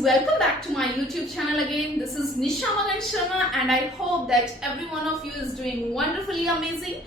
welcome back to my YouTube channel again. This is Nisha Magan Sharma and I hope that every one of you is doing wonderfully amazing.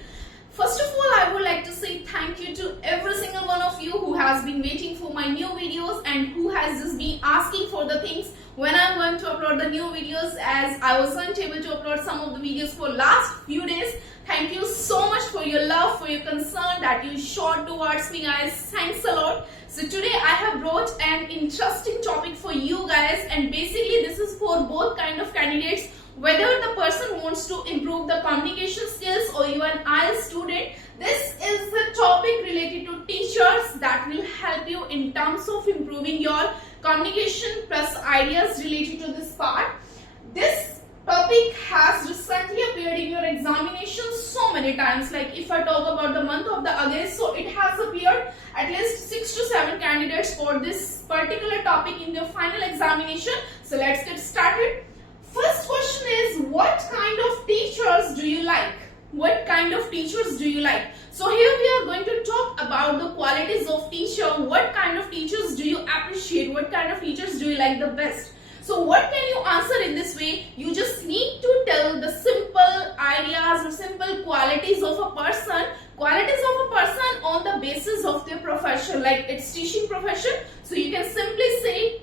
First of all, I would like to say thank you to every single one of you who has been waiting for my new videos and who has just been asking for the things when I'm going to upload the new videos, as I wasn't able to upload some of the videos for last few days. Thank you so much for your love, for your concern that you showed towards me, guys. Thanks a lot. So today I have brought an interesting topic for you guys, and basically this is for both kind of candidates, whether the person wants to improve the communication skills or you are an IELTS student. This is the topic related to teachers that will help you in terms of improving your communication plus ideas related to this part. This topic has recently appeared in your examination so many times. Like if I talk about the month of the August, so it has appeared at least 6 to 7 candidates for this particular topic in your final examination. So let's get started. First question is, what kind of teachers do you like? What kind of teachers do you like? So here we are going to talk about the qualities of teacher. What kind of teachers do you appreciate? What kind of teachers do you like the best? So what can you answer in this way? You just need to tell the simple ideas or simple qualities of a person. Qualities of a person on the basis of their profession, like its teaching profession. So you can simply say,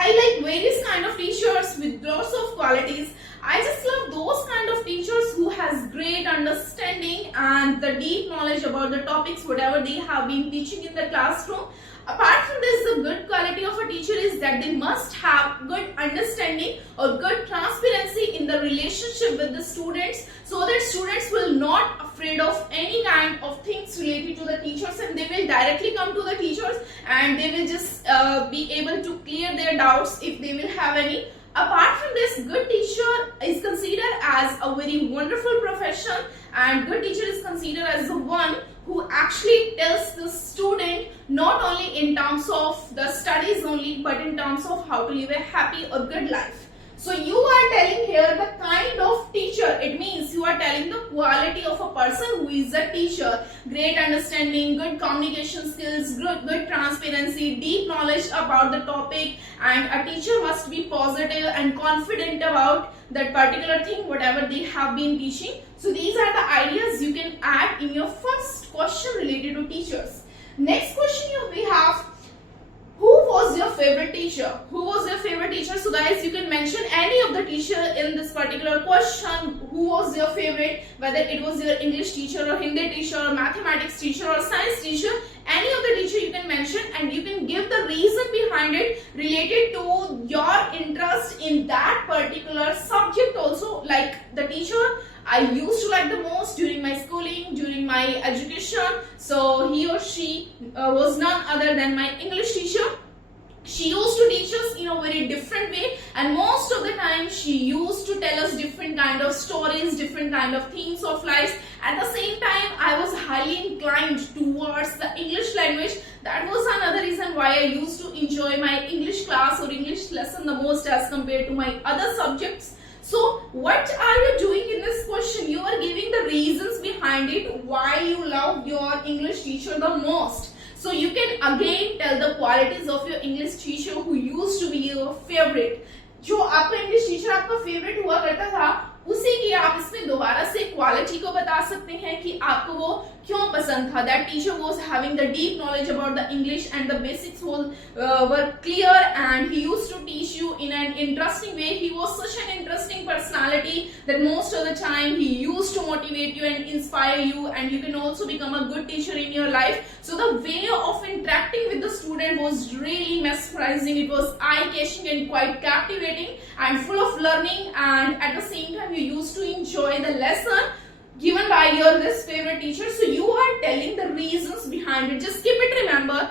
I like various kind of teachers with lots of qualities. I just love those kind of teachers who has great understanding and the deep knowledge about the topics whatever they have been teaching in the classroom. Apart from this, the good quality of a teacher is that they must have good understanding or good transparency in the relationship with the students, so that students will not afraid of any kind of things related to the teachers, and they will directly come to the teachers and they will just be able to clear their doubts if they will have any. Apart from this, good teacher is considered as a very wonderful profession, and good teacher is considered as the one who actually tells the student not only in terms of the studies only, but in terms of how to live a happy or good life. So you are telling here the kind of teacher. It means you are telling the quality of a person who is a teacher. Great understanding, good communication skills, good transparency, deep knowledge about the topic, and a teacher must be positive and confident about that particular thing whatever they have been teaching. So these are the ideas you can add in your first question related to teachers. Next question we have, who was your favorite teacher? Who was your favorite teacher? So guys, you can mention any of the teacher in this particular question. Who was your favorite? Whether it was your English teacher or Hindi teacher or mathematics teacher or science teacher, any of the teacher you can mention, and you can give the reason behind it related to your interest in that particular subject also. Like the teacher I used to like the most during my schooling, during my education. So he or she was none other than my English teacher. She used to teach us in a very different way, and most of the time she used to tell us different kind of stories, different kind of themes of life. At the same time, I was highly inclined towards the English language. That was another reason why I used to enjoy my English class or English lesson the most as compared to my other subjects. So what are you doing in this question? You are giving the reasons behind it, why you love your English teacher the most. So you can again tell the qualities of your English teacher who used to be your favorite. जो आपका English teacher आपका favourite हुआ करता था, उसी की आप इसमें दोबारा से क्वालिटी को बता सकते हैं कि आपको वो क्यों पसंद था. That teacher was having the deep knowledge about the English and the basics were clear, and he used to teach you in an interesting way. He was such an interesting personality that most of the time he used to motivate you and inspire you, and you can also become a good teacher in your life. So the way of interacting with the student was really mesmerizing. It was eye-catching and quite captivating and full of learning, and at the same time you used to enjoy the lesson given by your this favorite teacher. So you are telling the reasons behind it. Just keep it, remember,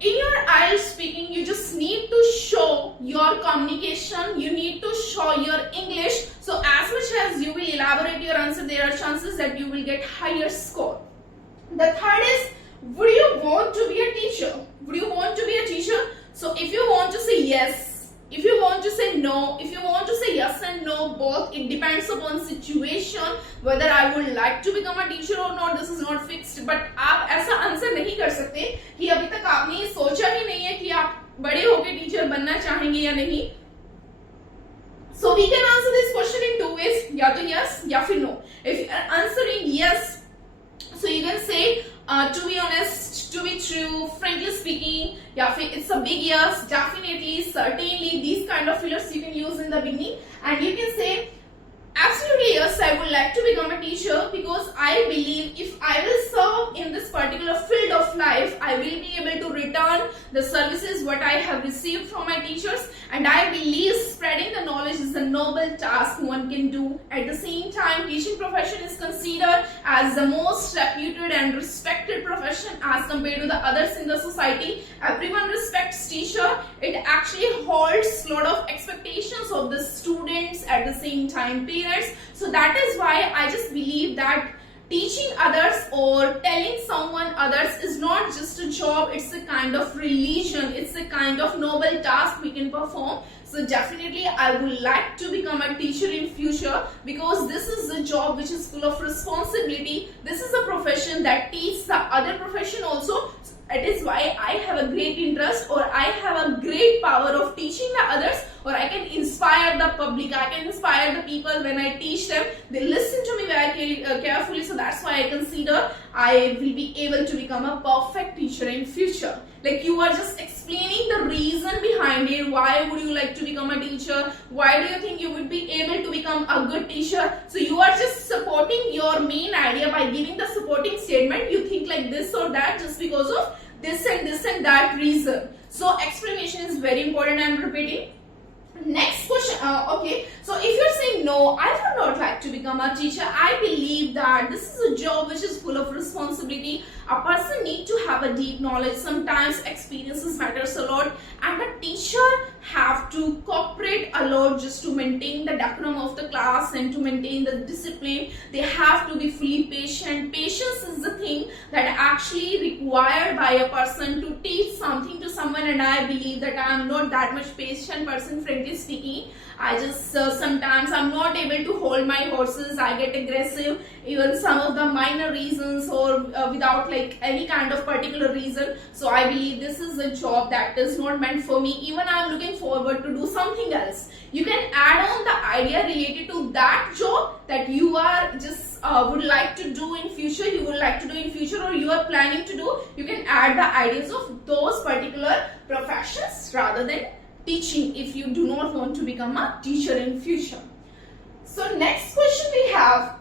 in your IELTS speaking, you just need to show your communication, you need to show your English. So as much as you will elaborate your answer, there are chances that you will get higher score. The third is, would you want to be a teacher? Would you want to be a teacher? So if you want to say yes, if you want to say no, if you want to say yes and no both, it depends upon situation whether I would like to become a teacher or not. This is not fixed, but आप ऐसा answer नहीं कर सकते कि अभी तक आपने ये सोचा ही नहीं है कि आप बड़े होके टीचर बनना चाहेंगे या नहीं. So we can answer this question in two ways, या तो yes या फिर no. If you are answering yes, so you can say to be honest, to be true, frankly speaking, या फिर it's a big yes, definitely, certainly, these kind of fillers you can use in the beginning. And you can say absolutely yes, I would like to become a teacher because I believe if I will serve in this particular field of life, I will be able to return the services what I have received from my teachers, and I believe spreading the knowledge is a noble task one can do. At the same time, teaching profession is considered as the most reputed and respected profession as compared to the others in the society. Everyone respects teacher. It actually holds a lot of expectations of the students, at the same time parents. So that is why I just believe that teaching others or telling someone others is not just a job, it's a kind of religion, it's a kind of noble task we can perform. So definitely I would like to become a teacher in future because this is a job which is full of responsibility. This is a profession that teaches the other profession also. It is why I have a great interest, or I have a great power of teaching the others, or I can inspire the public, I can inspire the people when I teach them. They listen to me very carefully, so that's why I consider I will be able to become a perfect teacher in future. Like you are just explaining the reason behind it. Why would you like to become a teacher? Why do you think you would be able to become a good teacher? So you are just supporting your main idea by giving the supporting statement. You think like this or that just because of this and that reason. So explanation is very important. I am repeating. Next question. Okay, so if you're saying no, I would not like to become a teacher. I believe that this is a job which is full of responsibility. A person needs to have a deep knowledge. Sometimes experiences matters a lot, and a teacher have to cooperate a lot just to maintain the decorum of the class and to maintain the discipline. They have to be fully patient. Patience is the thing that actually required by a person to teach something to someone, and I believe that I am not that much patient person, frankly speaking. I just sometimes I'm not able to hold my horses. I get aggressive, even some of the minor reasons or without like any kind of particular reason. So I believe this is a job that is not meant for me. Even I'm looking forward to do something else. You can add on the idea related to that job that you are just would like to do in future, you would like to do in future, or you are planning to do. You can add the ideas of those particular professions rather than teaching if you do not want to become a teacher in future. So next question we have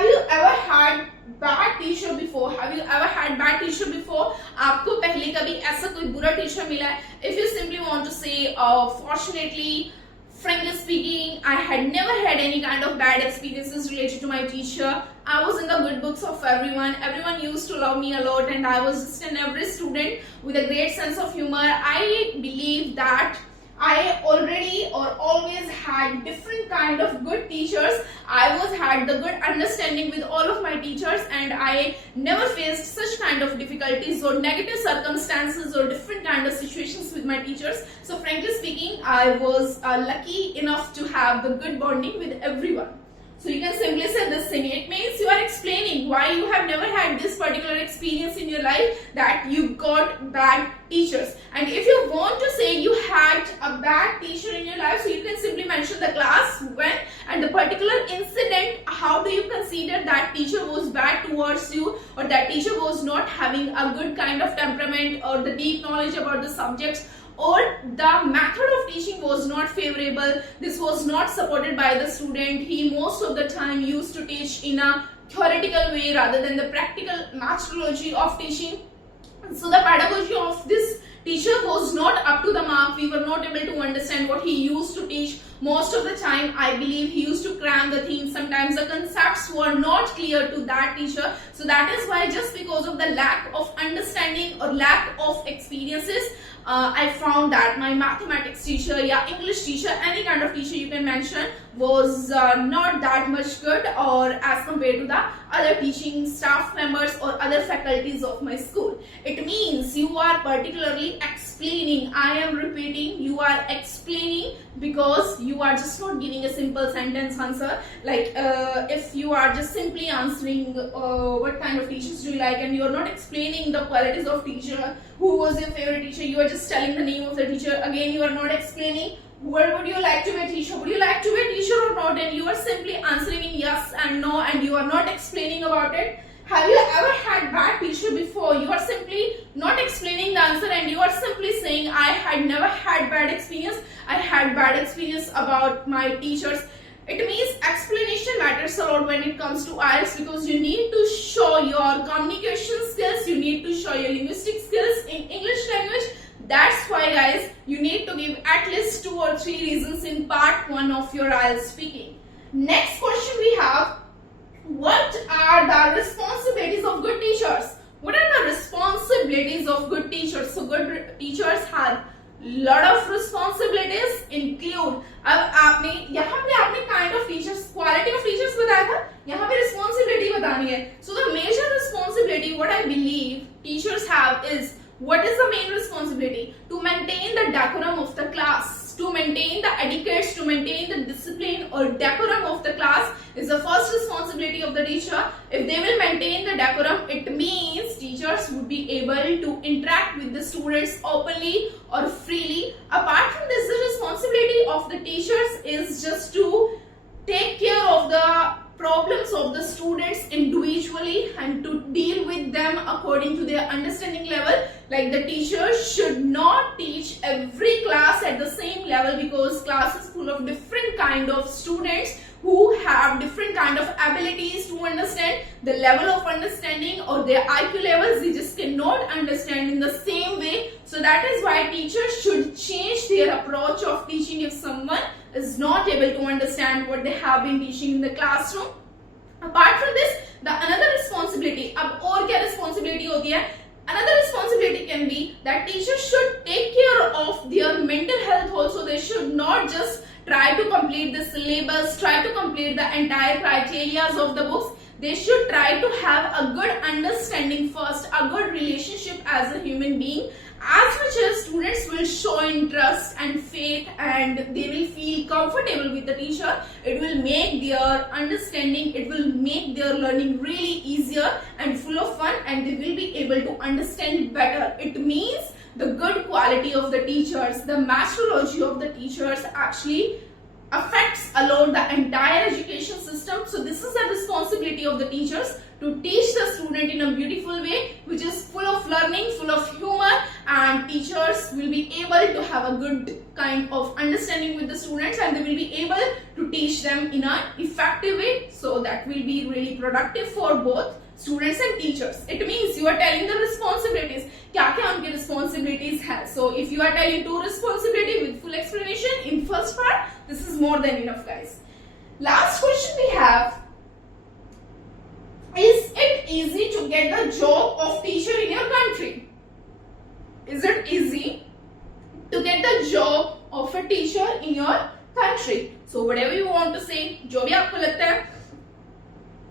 you ever had bad teacher before? Have you ever had bad teacher before? आपको पहले कभी ऐसा कोई बुरा teacher मिला है? If you simply want to say fortunately, frankly speaking, I had never had any kind of bad experiences related to my teacher. I was in the good books of everyone. Everyone used to love me a lot, and I was just an average student with a great sense of humor. I believe that I already or always had different kind of good teachers. I was had the good understanding with all of my teachers, and I never faced such kind of difficulties or negative circumstances or different kind of situations with my teachers. So frankly speaking, I was lucky enough to have the good bonding with everyone. So you can simply say this thing. It means you are explaining why you have never had this particular experience in your life, that you got bad teachers. And if you want to say you had a bad teacher in your life, so you can simply mention the class, when, and the particular incident. How do you consider that teacher was bad towards you, or that teacher was not having a good kind of temperament or the deep knowledge about the subjects, or the method of teaching was not favorable, this was not supported by the student. He most of the time used to teach in a theoretical way rather than the practical methodology of teaching. So the pedagogy of this teacher was not up to the mark. We were not able to understand what he used to teach. Most of the time, I believe he used to cram the themes. Sometimes the concepts were not clear to that teacher. So that is why, just because of the lack of understanding or lack of experiences, I found that my mathematics teacher, English teacher, any kind of teacher you can mention, was not that much good, or as compared to the other teaching staff members or other faculties of my school. It means you are particularly explaining. I am repeating, you are explaining, because you are just not giving a simple sentence answer. Like if you are just simply answering what kind of teachers do you like, and you are not explaining the qualities of teacher, who was your favorite teacher, you are just telling the name of the teacher. Again, you are not explaining where would you like to be a teacher, would you like to be a teacher or not, and you are simply answering in yes and no, and you are not explaining about it. Have you ever had bad teacher before? You are simply not explaining the answer, and you are simply saying, I had never had bad experience, I had bad experience about my teachers. It means explanation matters a lot when it comes to IELTS, because you need to show your communication skills, you need to show your linguistic skills in English language. That's why, guys, you need to give at least 2 or 3 reasons in part 1 of your IELTS speaking. Next question we have, what are the responsibilities of good teachers? What are the responsibilities of good teachers? So good teachers have lot of responsibilities include, अब आपने यहाँ पे आपने kind of teachers, quality of teachers बताया था, यहाँ पे responsibility बतानी है. So the major responsibility what I believe teachers have is, what is the main responsibility? To maintain the decorum of the class, to maintain the etiquettes, to maintain the discipline or decorum of the class is the first responsibility of the teacher. If they will maintain the decorum, it means teachers would be able to interact with the students openly or freely. Apart from this, the responsibility of the teachers is just to take care of the problems of the students individually and to deal with them according to their understanding level. Like the teacher should not teach every class at the same level, because class is full of different kind of students who have different kind of abilities to understand. The level of understanding or their IQ levels, they just cannot understand in the same way. So that is why teachers should change their approach of teaching if someone is not able to understand what they have been teaching in the classroom. Apart from this, the another responsibility, अब और क्या responsibility होती है? Another responsibility can be that teachers should take care of their mental health also. They should not just try to complete the syllabus, try to complete the entire criteria of the books. They should try to have a good understanding first, a good relationship as a human being. As much as students will show interest and faith and they will feel comfortable with the teacher, it will make their understanding, it will make their learning really easier and full of fun, and they will be able to understand better. It means the good quality of the teachers, the methodology of the teachers actually affects a lot the entire education system. So this is the responsibility of the teachers, to teach the student in a beautiful way which is full of learning, full of humor, and teachers will be able to have a good kind of understanding with the students, and they will be able to teach them in an effective way. So that will be really productive for both students and teachers. It means you are telling the responsibilities. क्या-क्या उनके responsibilities है. So if you are telling 2 responsibility with full explanation in first part, this is more than enough, guys. Last question we have, is it easy to get the job of teacher in your country? Is it easy to get the job of a teacher in your country? So whatever you want to say, जो भी आपको लगता है.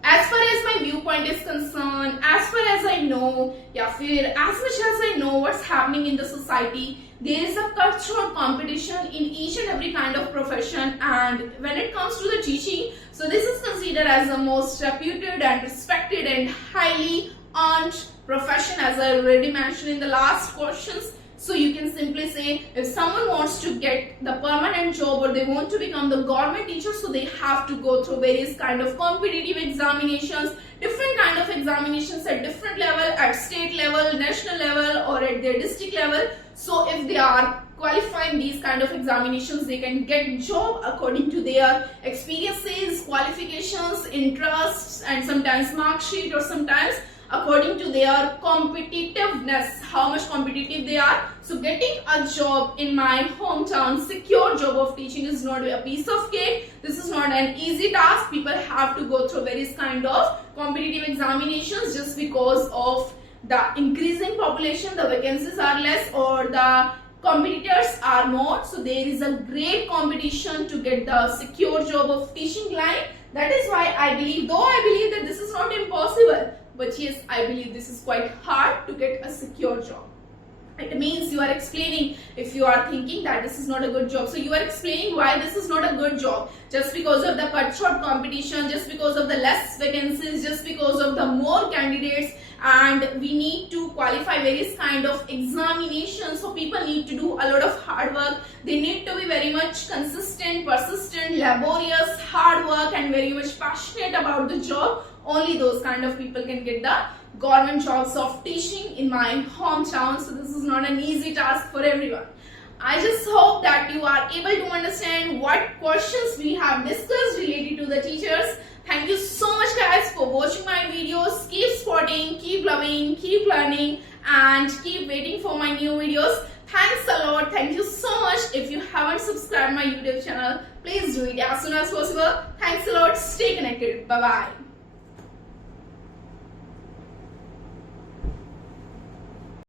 As far as my viewpoint is concerned, as far as I know, या फिर as much as I know what's happening in the society, there is a cutthroat competition in each and every kind of profession, and when it comes to the teaching, so this is considered as the most reputed and respected and highly earned profession, as I already mentioned in the last questions. So you can simply say, if someone wants to get the permanent job or they want to become the government teacher, so they have to go through various kind of competitive examinations, different kind of examinations at different level, at state level, national level, or at their district level. So if they are qualifying these kind of examinations, they can get job according to their experiences, qualifications, interests, and sometimes mark sheet, or sometimes according to their competitiveness, how much competitive they are. So getting a job in my hometown, secure job of teaching, is not a piece of cake. This is not an easy task. People have to go through various kind of competitive examinations just because of the increasing population, the vacancies are less or the competitors are more. So there is a great competition to get the secure job of teaching line. That is why I believe, though I believe that this is not impossible, but yes, I believe this is quite hard to get a secure job. It means you are explaining, if you are thinking that this is not a good job, so you are explaining why this is not a good job. Just because of the cutthroat competition, just because of the less vacancies, just because of the more candidates, and we need to qualify various kind of examinations, so people need to do a lot of hard work. They need to be very much consistent, persistent, laborious, hard work, and very much passionate about the job. Only those kind of people can get the government jobs of teaching in my hometown. So this is not an easy task for everyone. I just hope that you are able to understand what questions we have discussed related to the teachers. Thank you so much guys for watching my videos. Keep supporting, keep loving, keep learning, and keep waiting for my new videos. Thanks a lot. Thank you so much. If you haven't subscribed my YouTube channel, please do it as soon as possible. Thanks a lot. Stay connected. Bye bye.